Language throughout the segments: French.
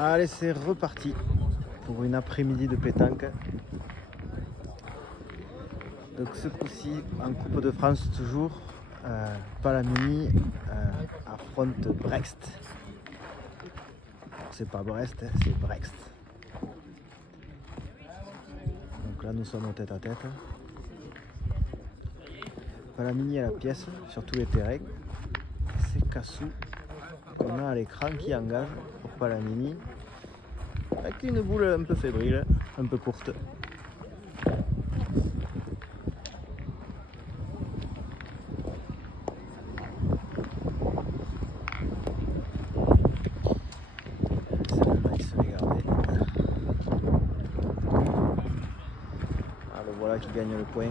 Allez, c'est reparti pour une après-midi de pétanque. Donc ce coup-ci en Coupe de France toujours, Palamini affronte Brest. C'est pas Brest, c'est Brest. Donc là nous sommes en tête à tête. Palamini à la pièce sur tous les terrains. C'est Cassou qu'on a à l'écran qui engage pour Palamini. Avec une boule un peu fébrile, un peu courte. Celle-là, il se l'est gardé. Ah, le voilà qui gagne le point.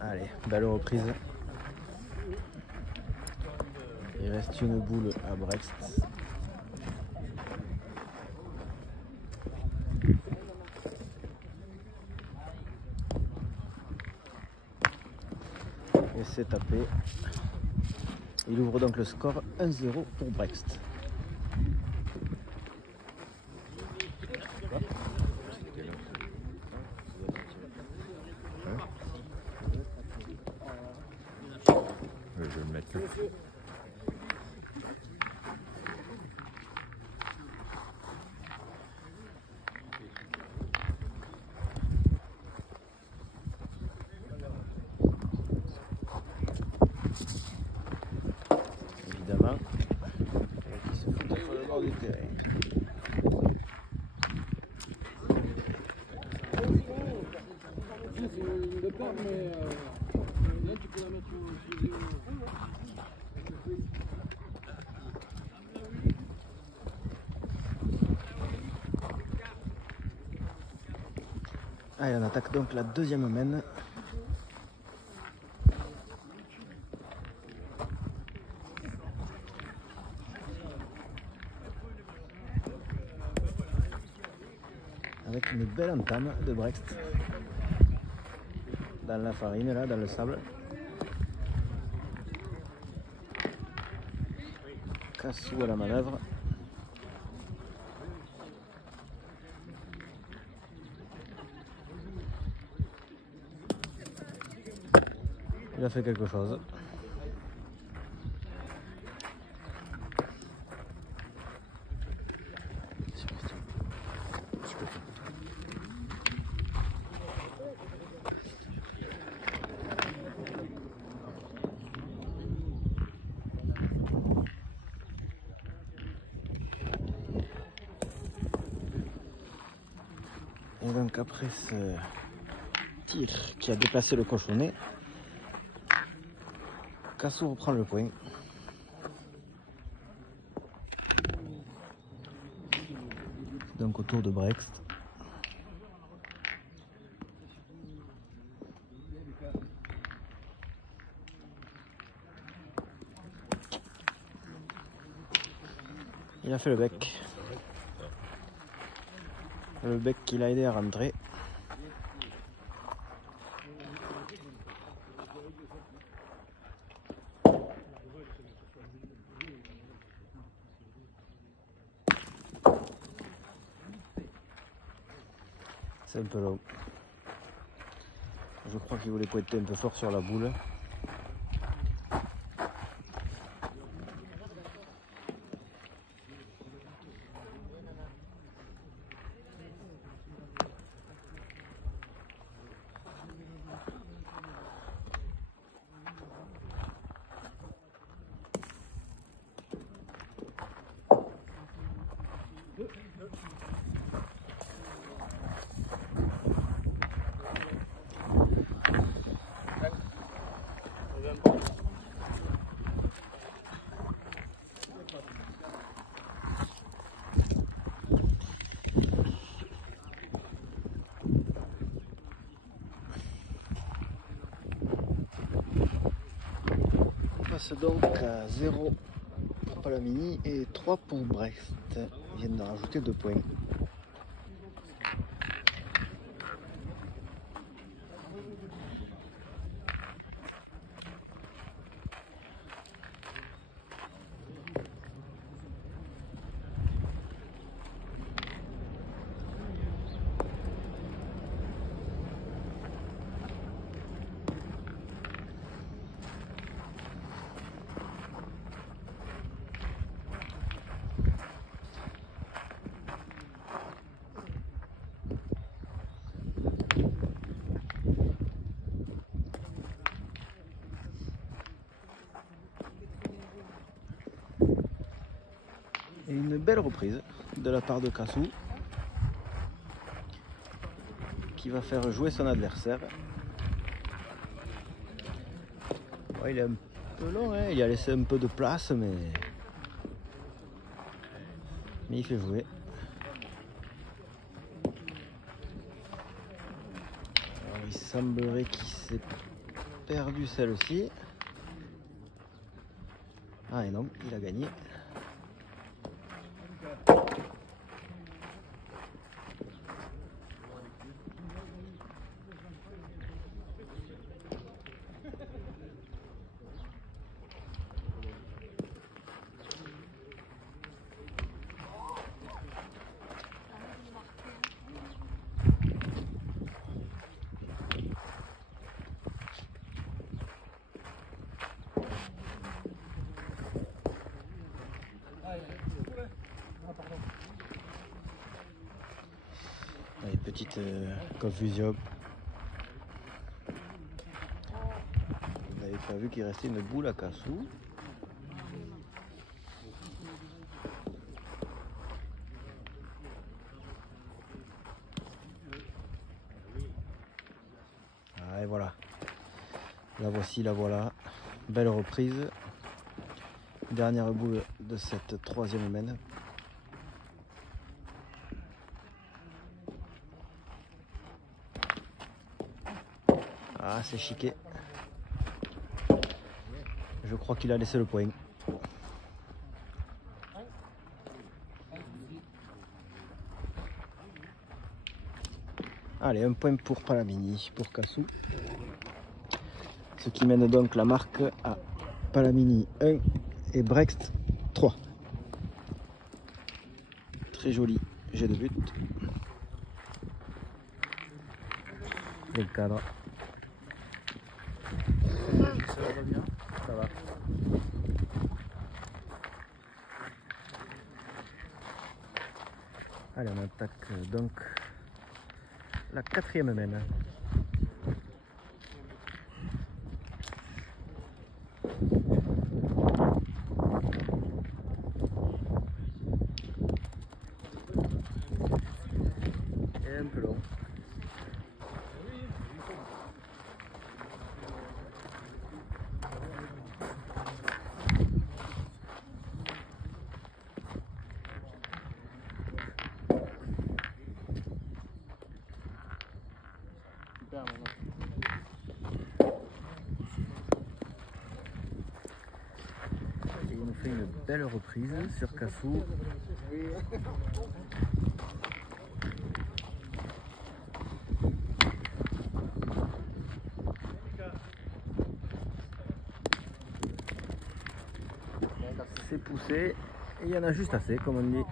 Allez, belle reprise. Il reste une boule à Brest. Et c'est tapé. Il ouvre donc le score 1-0 pour Brest. Je vais le mettre là. Évidemment, qui se fout sur le bord du terrain. Allez, on attaque donc la deuxième main. Avec une belle entame de Brest. Dans la farine, là, dans le sable. Cassou à la manœuvre. Il a fait quelque chose. Et donc après ce tir qui a déplacé le cochonnet, Cassou reprend le point. Donc autour de Brest. Il a fait le bec. Le bec qui l'a aidé à rentrer. C'est un peu long. Je crois qu'il voulait pointer un peu fort sur la boule. passe donc à 0 pour Palamini et 3 pour Brest. Ils viennent de rajouter 2 points. Et une belle reprise de la part de Cassou qui va faire jouer son adversaire. Ouais, il est un peu long, hein, il a laissé un peu de place, mais il fait jouer. Alors, il semblerait qu'il s'est perdu celle-ci. Ah et non, il a gagné. Allez, petite confusion. Vous n'avez pas vu qu'il restait une boule à Cassou. Ah, et voilà. La voici, la voilà. Belle reprise. Dernière boule de cette troisième main. Ah, c'est chiqué. Je crois qu'il a laissé le point. Allez, un point pour Palamini, pour Cassou. Ce qui mène donc la marque à Palamini 1 et Brest 3. Très joli jet de but. Et le cadre. Ça va bien? Ça va. Allez, on attaque donc la quatrième main. Et un peu long. Et il nous fait une belle reprise sur Cassou. C'est poussé et il y en a juste assez, comme on dit.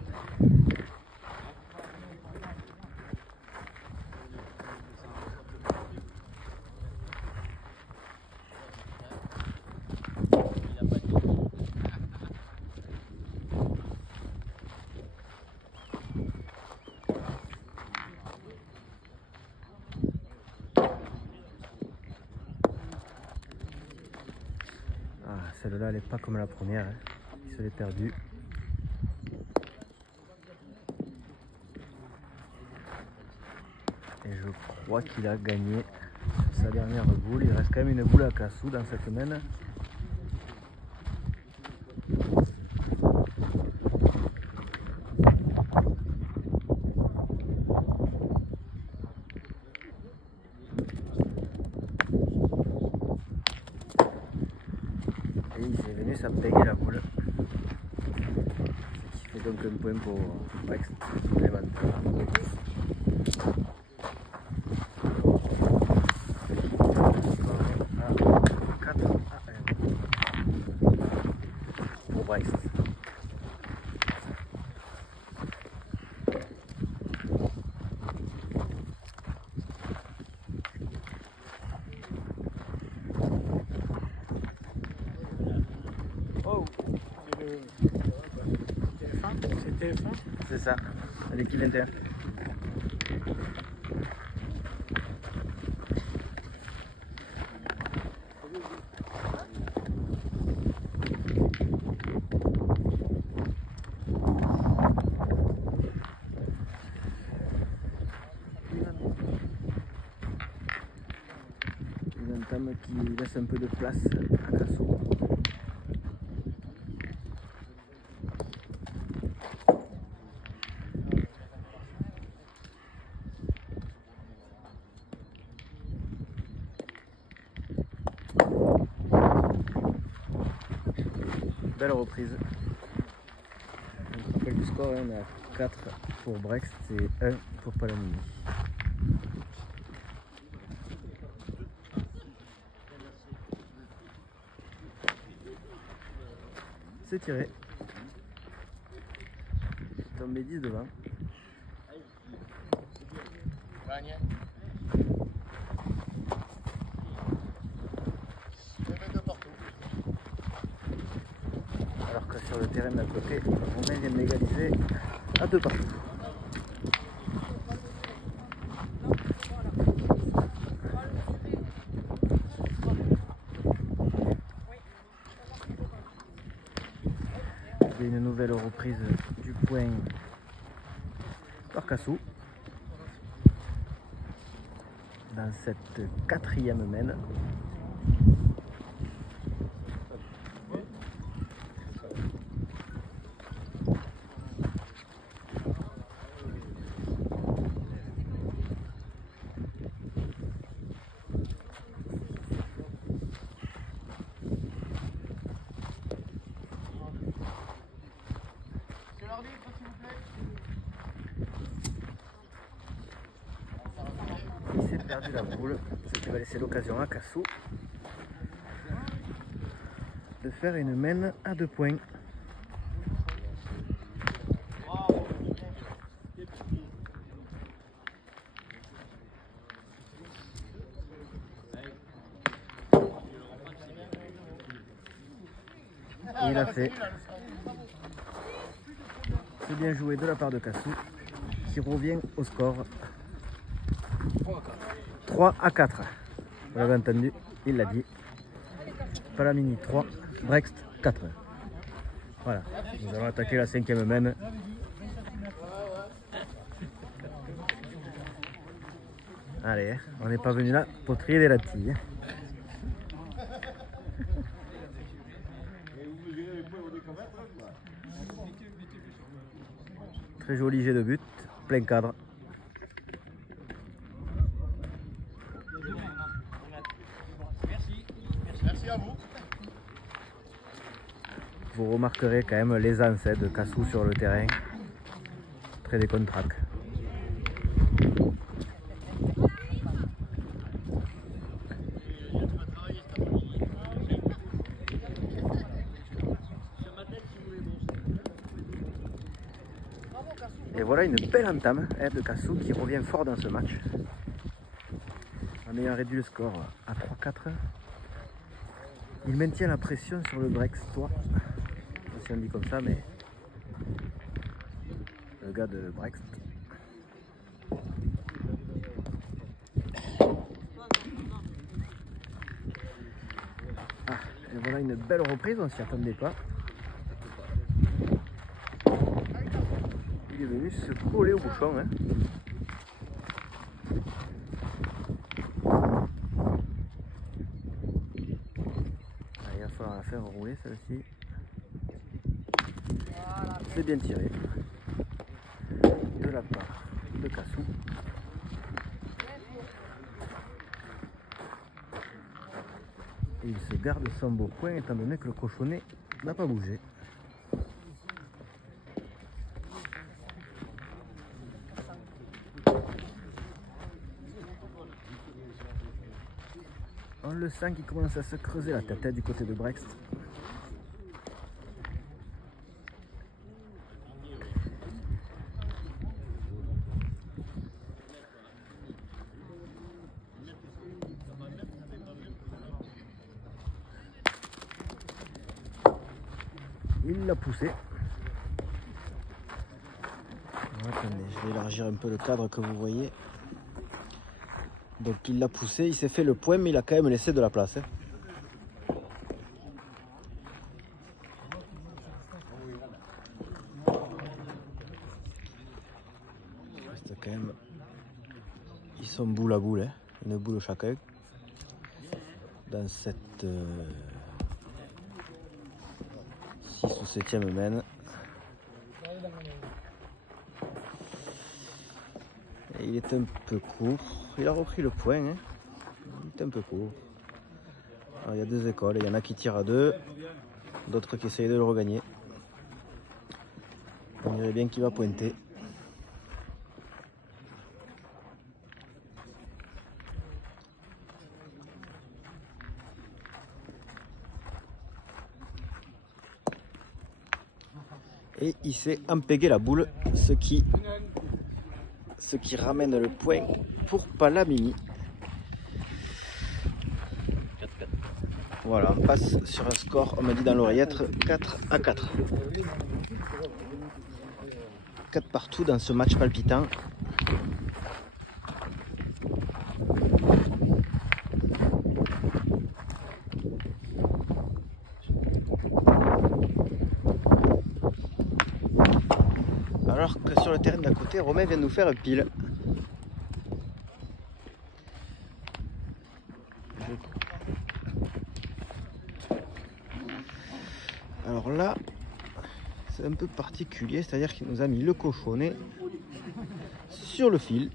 Celle-là, elle n'est pas comme la première, hein. Il se l'est perdu. Et je crois qu'il a gagné sa dernière boule. Il reste quand même une boule à Cassou dans cette main. Et il s'est gagné la boule. Ce qui fait donc un point pour Brest supplémentaire. Pour Brest. Oh, c'est TF1. C'est ça, l'équipe 21. Une entame qui laisse un peu de place à Cassou. Belle reprise. On rappelle du score, on est à 4 pour Brest et 1 pour Palamini. C'est tiré. Tombé 10 devant. Alors que sur le terrain d'à côté, on vient d'égaliser à 2 partout. Et une nouvelle reprise du point par Cassou dans cette 4e mène. Il s'est perdu la boule, ce qui va laisser l'occasion à Cassou de faire une mène à 2 points. Et il a fait. C'est bien joué de la part de Cassou qui revient au score 3 à 4. Vous l'avez entendu, il l'a dit. Palamini 3, Brest 4. Voilà, nous allons attaquer la 5e mène. Allez, on n'est pas venu là pour trier les latilles. Très joli jet de but, plein cadre. Merci à vous. Vous remarquerez quand même l'aisance de Cassou sur le terrain. Très décontracté. Et voilà une belle entame de Cassou qui revient fort dans ce match. En ayant réduit le score à 3-4. Il maintient la pression sur le Brextois. Je sais pas si on dit comme ça, mais le gars de Brest. Ah, et voilà une belle reprise, on s'y attendait pas. Il est venu se coller au bouchon. Hein. Il va falloir la faire rouler celle-ci. C'est bien tiré de la part de Cassou. Et il se garde son beau point étant donné que le cochonnet n'a pas bougé. On le sent qui commence à se creuser la tête du côté de Brest. Il l'a poussé. Attendez, je vais élargir un peu le cadre que vous voyez. Donc il l'a poussé, il s'est fait le point, mais il a quand même laissé de la place. C'est quand même... Ils sont boule à boule, une boule chacun. Dans cette 6 ou 7e mène. Et il est un peu court. Il a repris le point. Il est un peu court. Alors, il y a deux écoles. Il y en a qui tirent à 2. D'autres qui essayent de le regagner. On dirait bien qu'il va pointer. Et il s'est empégué la boule, ce qui ramène le point pour Palamini. Voilà, on passe sur un score, on m'a dit dans l'oreillette, 4-4. 4 partout dans ce match palpitant. Alors que sur le terrain d'à côté, Romain vient de nous faire un pile. Alors là, c'est un peu particulier, c'est-à-dire qu'il nous a mis le cochonnet sur le fil.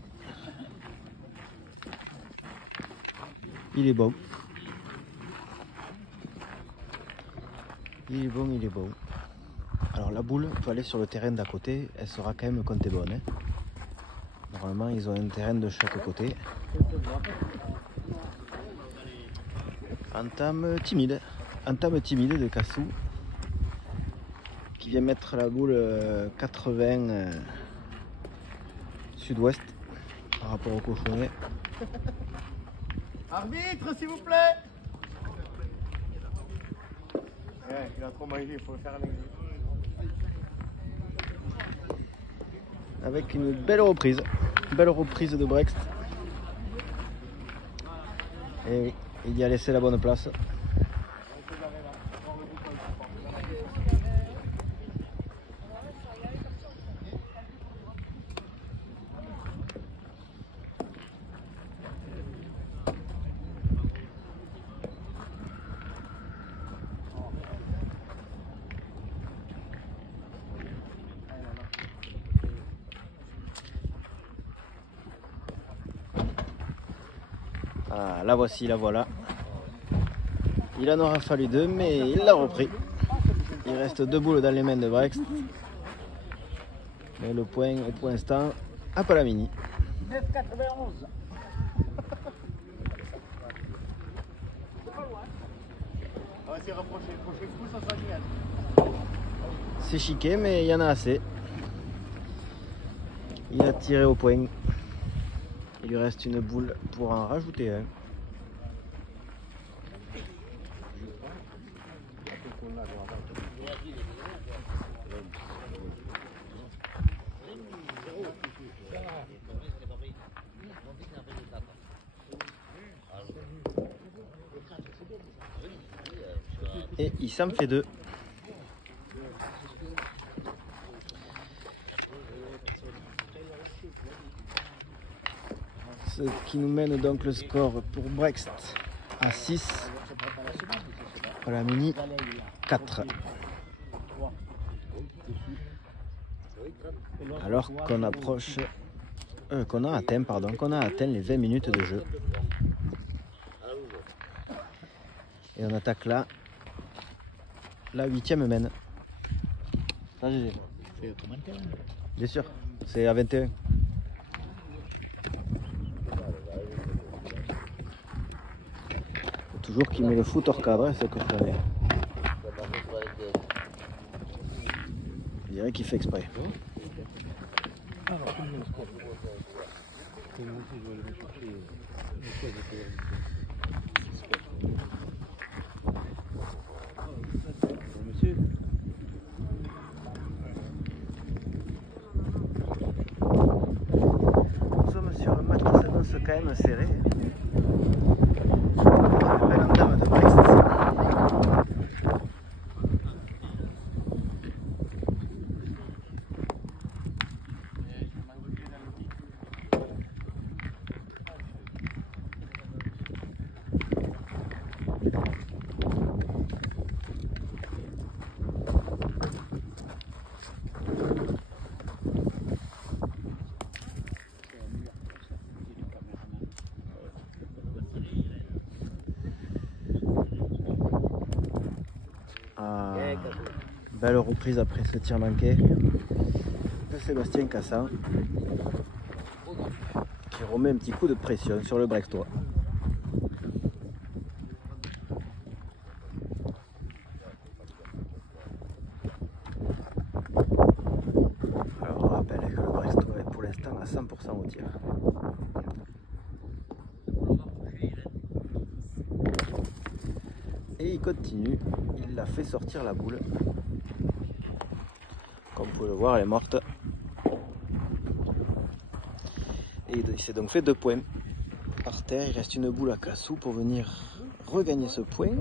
Il est bon. Il est bon, il est bon. Alors la boule peut aller sur le terrain d'à côté, elle sera quand même comptée bonne. Normalement, ils ont un terrain de chaque côté. Entame timide de Cassou, qui vient mettre la boule 80 sud-ouest par rapport au cochonnet. Arbitre, s'il vous plaît. Ouais, il a trop mangé, il faut le faire avec lui. Avec une belle reprise de Brest. Et oui, il y a laissé la bonne place. Ah, la voici, la voilà. Il en aura fallu 2, mais il l'a repris. Il reste 2 boules dans les mains de Brest. Mais le point est pour l'instant à Palamini. 9,91. On va s'y rapprocher. Le prochain coup, ça sera génial. C'est chiqué, mais il y en a assez. Il a tiré au point. Il lui reste une boule pour en rajouter un. Et il s'en fait 2. Ce qui nous mène donc le score pour Brest à 6. Palamini 4. Alors qu'on approche, qu'on a atteint les 20 minutes de jeu. Et on attaque là la 8e mène. Ah, GG. C'est commentaire. Bien sûr, c'est à 21. Faut toujours qu'il met le foot hors cadre, c'est ce que je savais. Je dirais qu'il fait exprès. Nous sommes sur un match qui s'annonce quand même serré. Une belle entame de Brest. Belle reprise après ce tir manqué de Sébastien Cassan qui remet un petit coup de pression sur le Brextois. Alors on rappelle que le Brextois est pour l'instant à 100% au tir. Et il continue, il l'a fait sortir la boule. Comme vous pouvez le voir, elle est morte. Et il s'est donc fait 2 points. Par terre, il reste une boule à Cassou pour venir regagner ce point.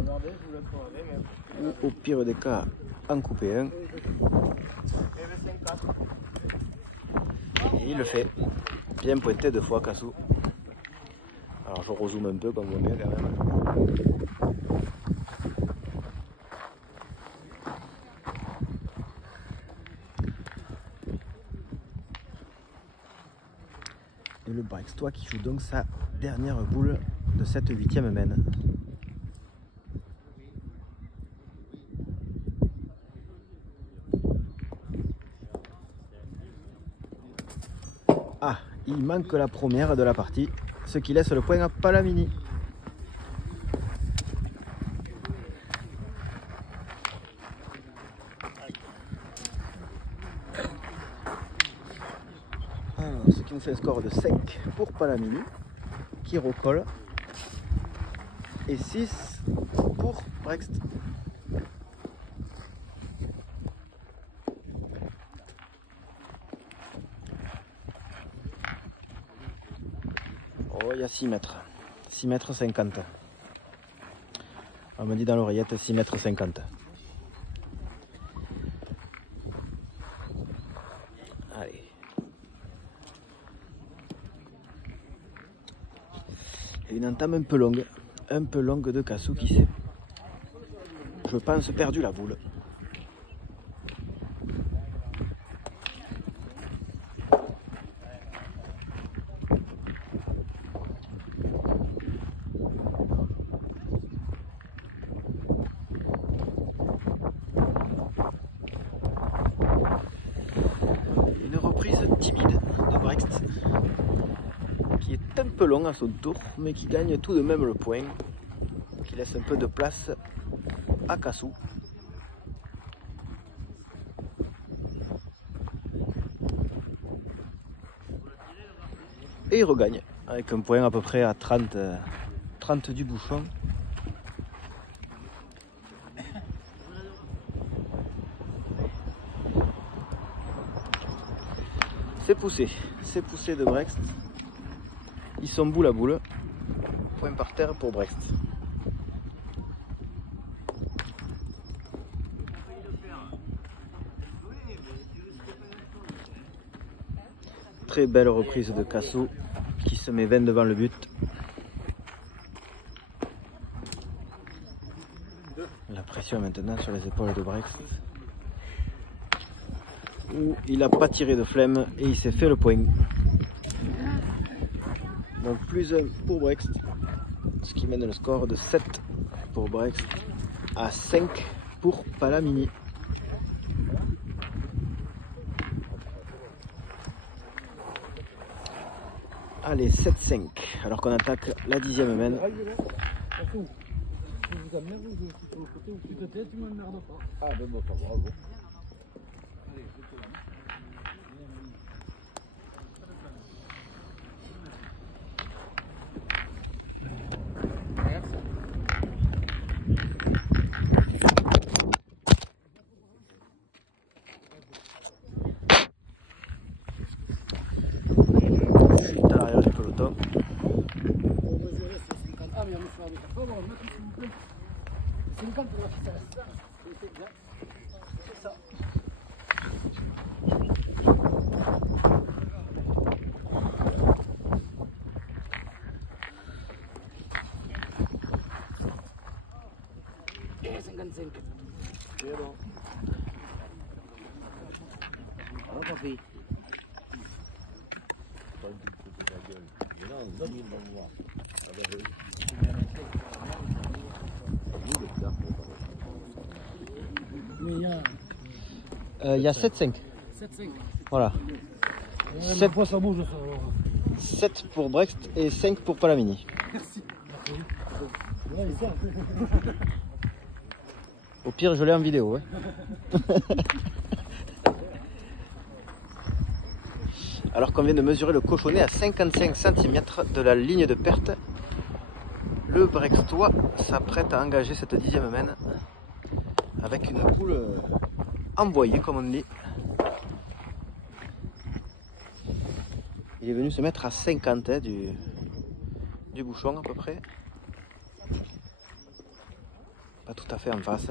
Ou au pire des cas, en couper un. Et il le fait. Bien pointé 2 fois Cassou. Alors je rezoome un peu comme vous voyez quand même. Et le Brextois qui joue donc sa dernière boule de cette 8e mène. Ah, il manque la première de la partie, ce qui laisse le point à Palamini. Ce qui nous fait un score de 5 pour Palamini, qui recolle, et 6 pour Brext. Oh, il y a 6 mètres. 6 mètres 50. On me dit dans l'oreillette 6 mètres 50. Allez. Et une entame un peu longue de Cassou qui s'est, je pense, perdu la boule. Une reprise timide de Brext, qui est un peu long à son tour, mais qui gagne tout de même le point, qui laisse un peu de place à Cassou. Et il regagne, avec un point à peu près à 30 du bouchon. C'est poussé de Brext. Ils sont boule à boule. Point par terre pour Brext. Très belle reprise de Cassou qui se met 20 devant le but. La pression maintenant sur les épaules de Brext. Où il n'a pas tiré de flemme et il s'est fait le point. Donc plus 1 pour Brext, ce qui mène le score de 7 pour Brext à 5 pour Palamini. Allez, 7-5, alors qu'on attaque la 10e main. Chute à l'arrière du peloton. Il y a 7-5. Voilà. 7 pour Brest et 5 pour Palamini. Au pire, je l'ai en vidéo. Hein. Alors qu'on vient de mesurer le cochonnet à 55 cm de la ligne de perte, le Brextois s'apprête à engager cette 10e main avec une boule envoyée, comme on dit. Il est venu se mettre à 50 hein, du bouchon à peu près. Pas tout à fait en face.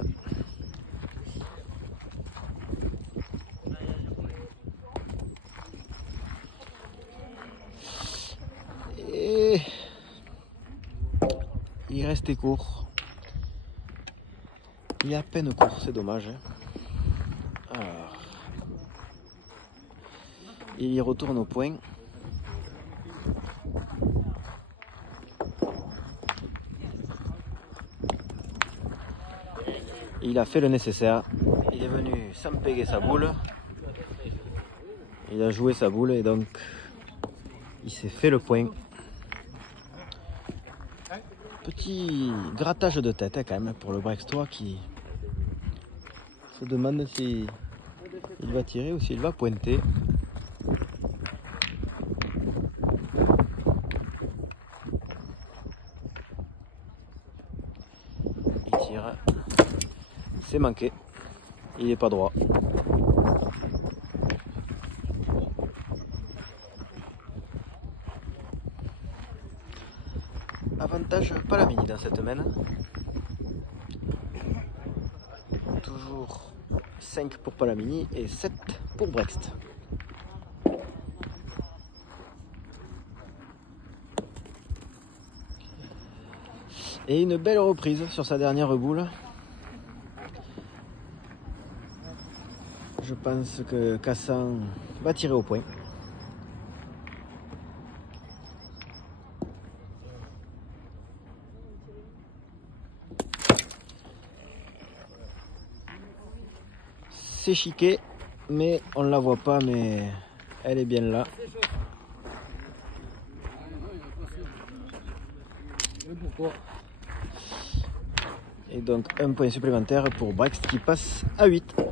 Et il restait court. Il est à peine court, c'est dommage. Alors, il y retourne au point. Il a fait le nécessaire. Il est venu s'empéguer sa boule. Il a joué sa boule et donc il s'est fait le point. Petit grattage de tête hein, quand même pour le Brextois qui se demande si il va tirer ou s'il va pointer. Il tire. C'est manqué. Il n'est pas droit. Avantage Palamini dans cette main. Toujours 5 pour Palamini et 7 pour Brest. Et une belle reprise sur sa dernière boule. Je pense que Cassan va tirer au point. C'est chiqué, mais on ne la voit pas, mais elle est bien là. Et donc un point supplémentaire pour Brest qui passe à 8.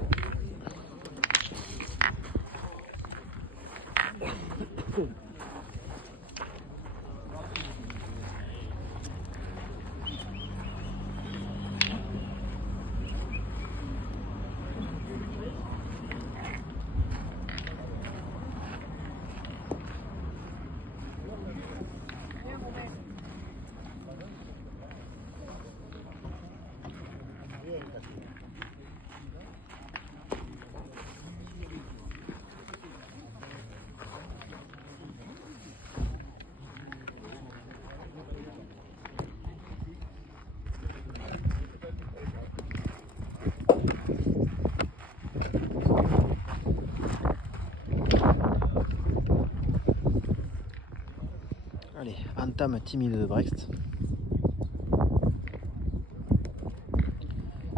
Allez, entame timide de Brest.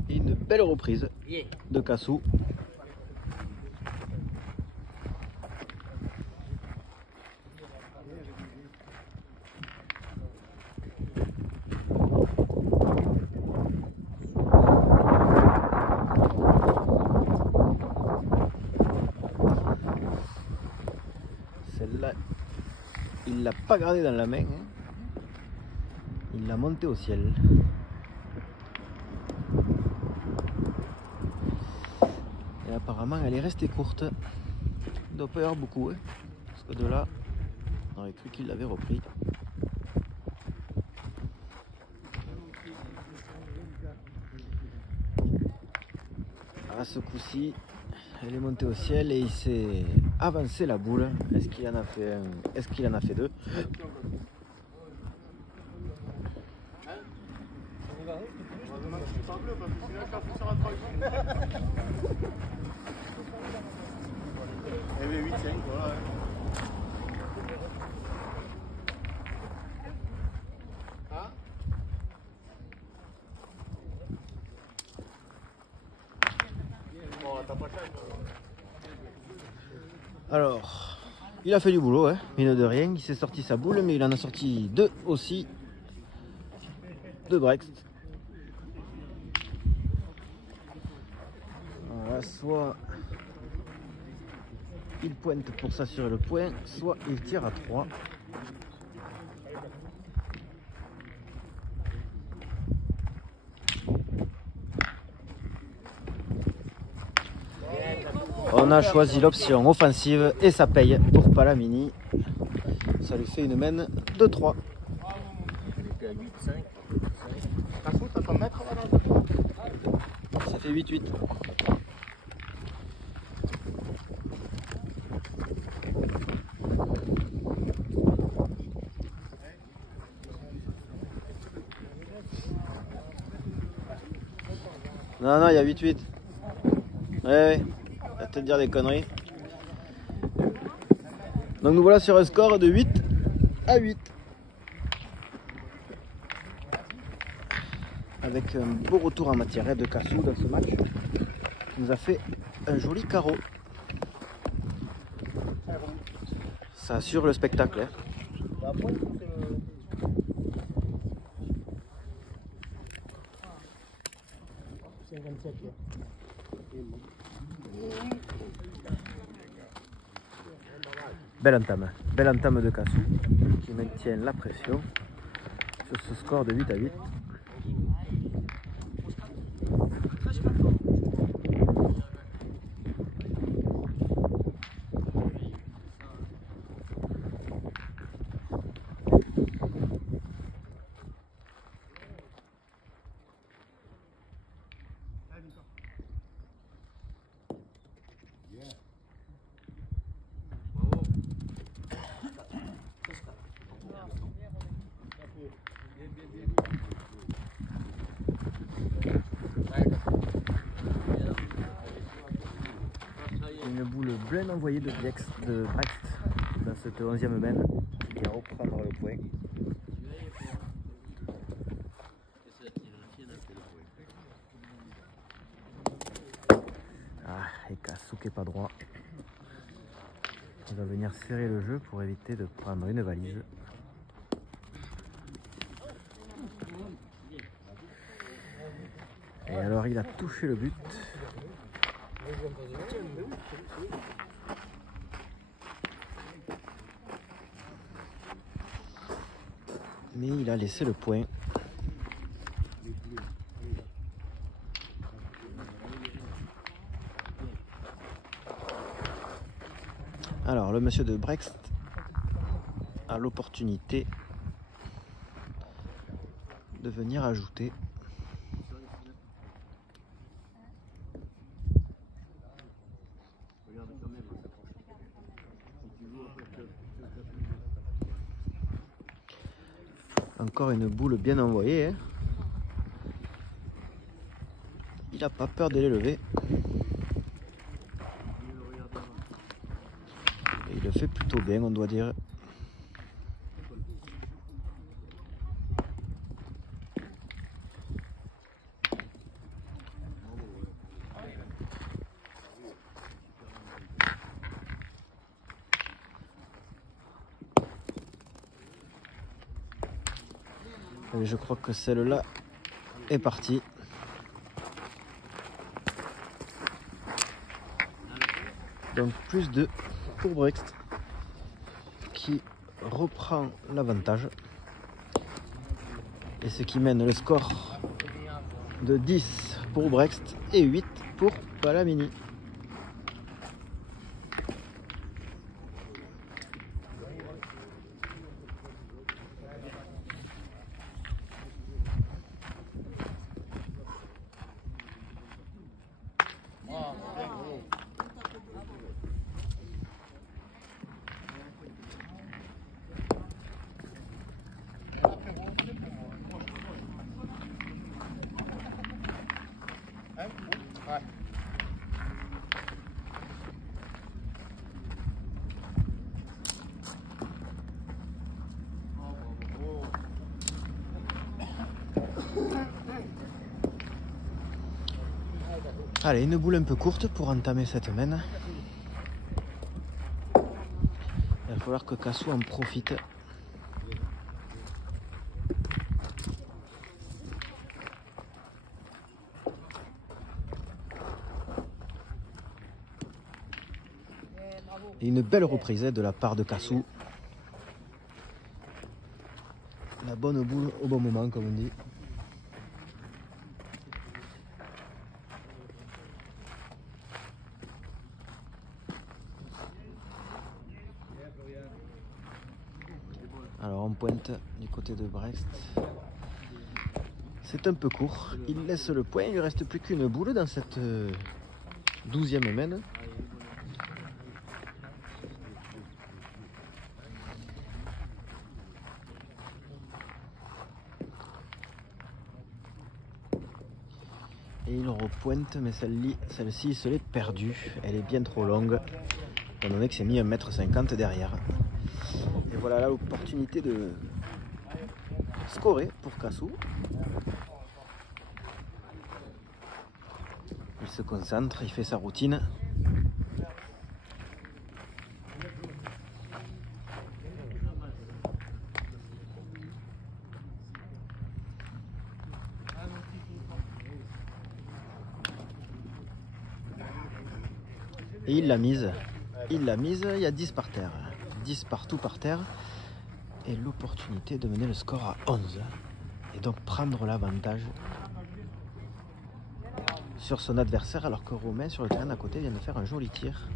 Et une Belle reprise de Cassou. Celle-là, il l'a pas gardée dans la main, hein. Il l'a montée au ciel. Et apparemment elle est restée courte. Il doit pas y avoir beaucoup, hein, parce que de là, on aurait cru qu'il l'avait repris. À ce coup-ci, elle est montée au ciel et il s'est avancé la boule. Est-ce qu'il en a fait un? Est-ce qu'il en a fait deux? Eh bien 8-5, voilà. Hein? Bon, t'as pas de chance. Alors, il a fait du boulot, hein, mine de rien. Il s'est sorti sa boule, mais il en a sorti deux aussi. De Brext. Voilà, soit il pointe pour s'assurer le point, soit il tire à 3. On a choisi l'option offensive et ça paye pour Palamini. Ça lui fait une mène de 3. Cassou, t'as ton mètre là? Ça fait 8-8. Non, non, il y a 8-8. Ouais, va peut-être dire des conneries. Donc nous voilà sur un score de 8-8. Avec un beau retour en matière de Cassou dans ce match. Qui nous a fait un joli carreau. Ça assure le spectacle, hein. 57. Belle entame de Cassou qui maintient la pression sur ce score de 8-8. Une boule bien envoyée de Brext dans cette 11e mène qui vient reprendre le point. Ah, et Cassou qui est pas droit. Il va venir serrer le jeu pour éviter de prendre une valise. Et alors il a touché le but. Mais il a laissé le point. Alors le monsieur de Brext a l'opportunité de venir ajouter. Encore une boule bien envoyée, hein. Il n'a pas peur de l'élever. Et il le fait plutôt bien, on doit dire. Et je crois que celle-là est partie. Donc plus 2 pour Brext qui reprend l'avantage. Et ce qui mène le score de 10 pour Brext et 8 pour Palamini. Ouais. Allez, une boule un peu courte pour entamer cette main. Il va falloir que Cassou en profite. Et une belle reprise de la part de Cassou. La bonne boule au bon moment, comme on dit. Alors on pointe du côté de Brext. C'est un peu court. Il laisse le point. Il ne reste plus qu'une boule dans cette 12e main. Et il repointe, mais celle-ci se l'est perdue. Elle est bien trop longue, étant donné que c'est mis 1,50 m derrière. Et voilà là l'opportunité de scorer pour Cassou. Il se concentre, il fait sa routine. Et il l'a mise. Il l'a mise, il y a 10 par terre. 10 partout par terre. Et l'opportunité de mener le score à 11. Et donc prendre l'avantage sur son adversaire, alors que Romain sur le terrain d'à côté vient de faire un joli tir.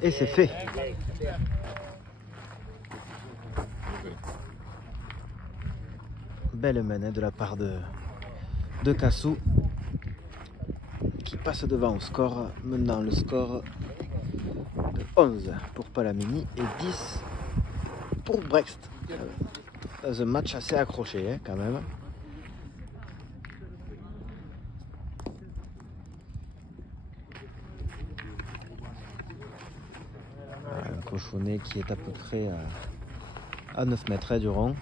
Et c'est fait. Belle main de la part de Cassou qui passe devant au score, menant le score de 11 pour Palamini et 10 pour Brext. Dans un match assez accroché hein, quand même. Un cochonnet qui est à peu près à 9 mètres du rond.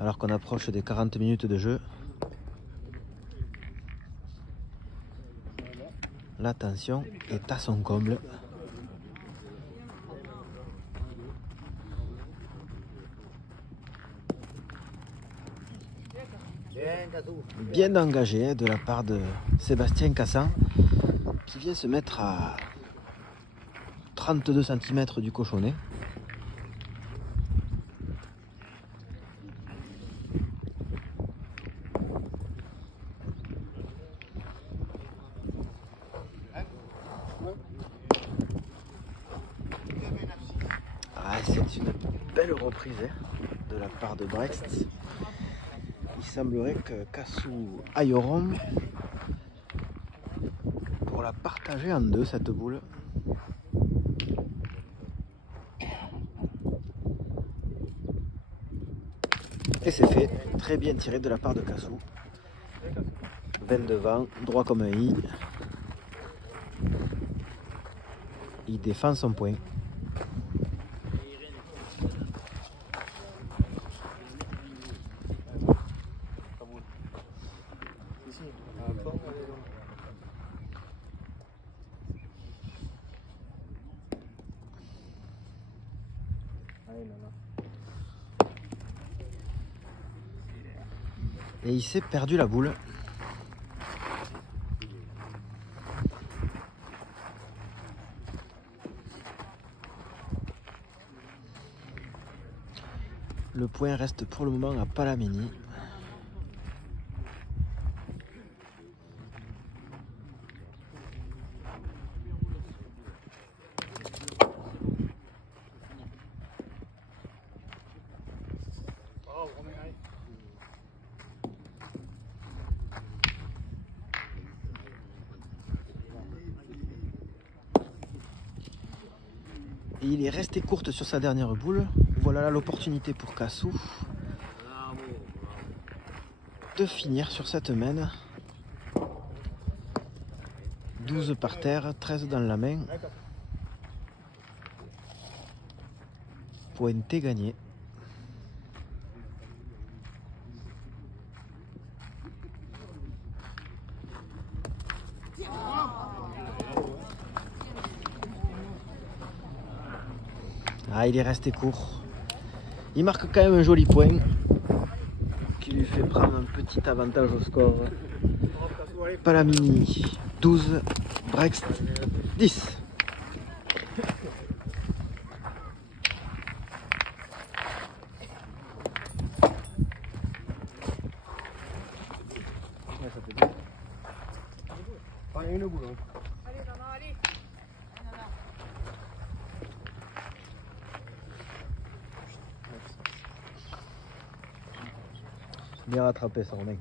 Alors qu'on approche des 40 minutes de jeu. La tension est à son comble. Bien engagé de la part de Sébastien Cassan qui vient se mettre à 32 cm du cochonnet. C'est une belle reprise de la part de Brext. Il semblerait que Cassou aille au rond pour la partager en deux, cette boule. Et c'est fait, très bien tiré de la part de Cassou. 20 devant, droit comme un i. Il défend son point. Et il s'est perdu la boule. Le point reste pour le moment à Palamini. Et il est resté courte sur sa dernière boule. Voilà là l'opportunité pour Cassou de finir sur cette main. 12 par terre, 13 dans la main. Pointé gagné. Ah, il est resté court. Il marque quand même un joli point qui lui fait prendre un petit avantage au score. Palamini 12, Brext 10. Une boule. Allez, non, allez. Non. Bien rattrapé ça, Romain.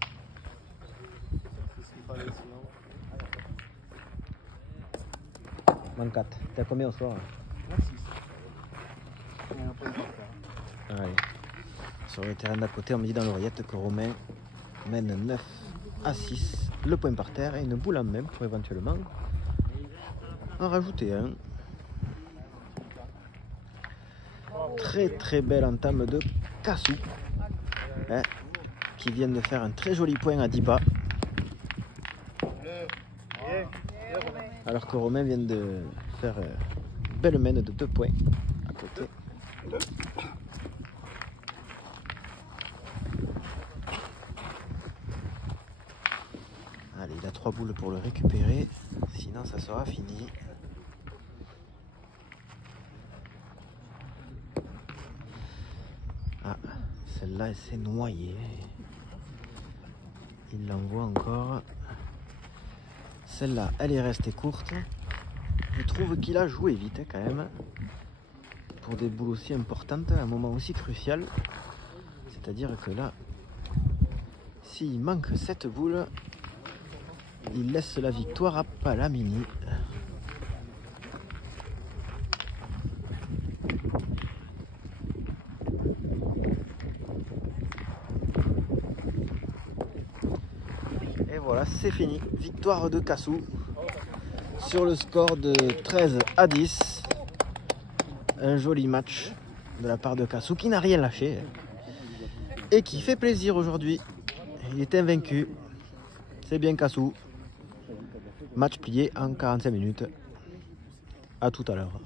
Manque 4. T'as combien au soir? Allez. Sur le terrain d'à côté, on me dit dans l'oreillette que Romain mène 9 à 6. Le point par terre et une boule en main pour éventuellement en rajouter un. Très belle entame de Cassou, hein, qui vient de faire un très joli point à 10 pas. Alors que Romain vient de faire une belle main de 2 points à côté. Allez, il a 3 boules pour le récupérer, sinon ça sera fini. Ah, celle-là elle s'est noyée. Il l'envoie encore. Celle-là, elle est restée courte. Je trouve qu'il a joué vite quand même. Pour des boules aussi importantes, à un moment aussi crucial. C'est-à-dire que là, s'il manque cette boule, il laisse la victoire à Palamini. Et voilà, c'est fini. Victoire de Cassou sur le score de 13 à 10. Un joli match de la part de Cassou qui n'a rien lâché et qui fait plaisir aujourd'hui. Il est invaincu. C'est bien Cassou. Match plié en 45 minutes. À tout à l'heure.